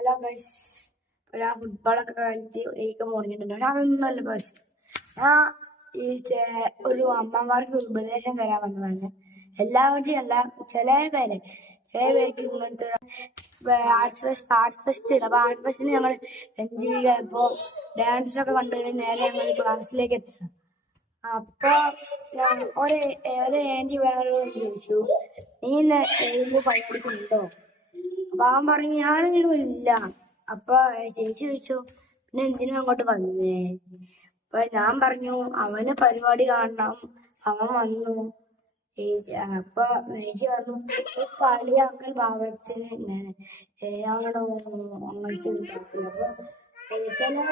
Hello guys, ഞാൻ ഫുട്ബോളൊക്കെ കളിച്ച് എനിക്ക് മുറിഞ്ഞിട്ടുണ്ട്. പക്ഷെ അതൊന്നുമല്ല ഗൈസ്. ഞാൻ ഈ ഒരു അമ്മമാർക്ക് ഉപദേശം തരാൻ വന്നതാണ്. എല്ലാവരും അല്ല, ചില പേർക്ക് ഇങ്ങനത്തെ ആർട്സ് ഫെസ്റ്റ് ഉണ്ട്. അപ്പൊ ആർട്സ് ഫെസ്റ്റിന് ഞങ്ങൾ എൻജോയ് ചെയ്തപ്പോ ഡാൻസ് ഒക്കെ കണ്ടുകഴിഞ്ഞാൽ നേരെ ഞങ്ങൾ ക്ലാസ്സിലേക്ക് എത്തുക. അപ്പൊ ഒരു ആന്റി വേറെ ചോദിച്ചു, നീ പഠിക്കുന്നുണ്ടോ? അപ്പൊ അവൻ പറഞ്ഞു ഞാനൊന്നും ഇല്ല. അപ്പൊ ചേച്ചി ചോദിച്ചു, പിന്നെ എന്തിനും അങ്ങോട്ട് വന്നേ? അപ്പൊ ഞാൻ പറഞ്ഞു അവന് പരിപാടി കാണണം, അവൻ വന്നു. അപ്പൊ ചേച്ചി പറഞ്ഞു കളിയാക്കൽ ഭാവത്തിന് ആണോ അങ്ങനെ ചോദിച്ചു. അപ്പൊ എനിക്കെല്ലാം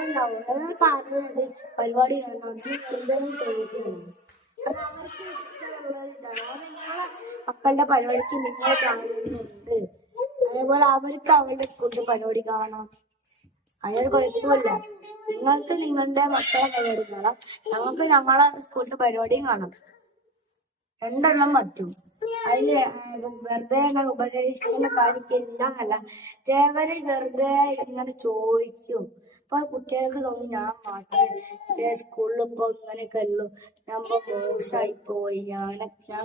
പറഞ്ഞത് പരിപാടി കാണണം എന്തെങ്കിലും ചോദിക്കുന്നു. അത് അവർക്ക് ഇഷ്ടമുള്ള ഇതാണ്. മക്കളുടെ പരിപാടിക്ക് നിങ്ങൾ കാണുന്നുണ്ട്, അതേപോലെ അവർക്ക് അവരുടെ സ്കൂളിന്റെ പരിപാടി കാണാം. അതിനൊരു കുഴപ്പമില്ല. നിങ്ങൾക്ക് നിങ്ങളുടെ മക്കളെ പരിപാടി കാണാം, ഞങ്ങൾക്ക് ഞങ്ങളെ സ്കൂളിന്റെ പരിപാടിയും കാണാം. രണ്ടെണ്ണം പറ്റും. അതില് വെറുതെ ഉപദേശിക്കുന്ന കാര്യമില്ല അല്ല. ചേവര് വെറുതെ ഇങ്ങനെ ചോദിക്കും. അപ്പൊ കുട്ടികൾക്ക് തോന്നും ഞാൻ മാത്രമേ സ്കൂളിൽ ഇപ്പൊ ഇങ്ങനെയൊക്കെ ഉള്ളൂ, ഞാൻ മോശമായി പോയി, ഞാൻ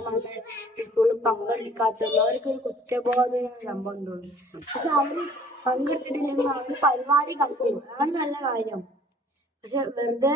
മാത്രമേ സ്കൂളിൽ പങ്കെടുക്കാത്തുള്ളൂ. അവർക്കൊരു കുറ്റബോധം സംഭവം തോന്നും. പക്ഷെ അവര് പങ്കെടുത്തിട്ടില്ലെങ്കിൽ അവര് പരിപാടി കണ്ടു, അതാണ് നല്ല കാര്യം. പക്ഷെ വെറുതെ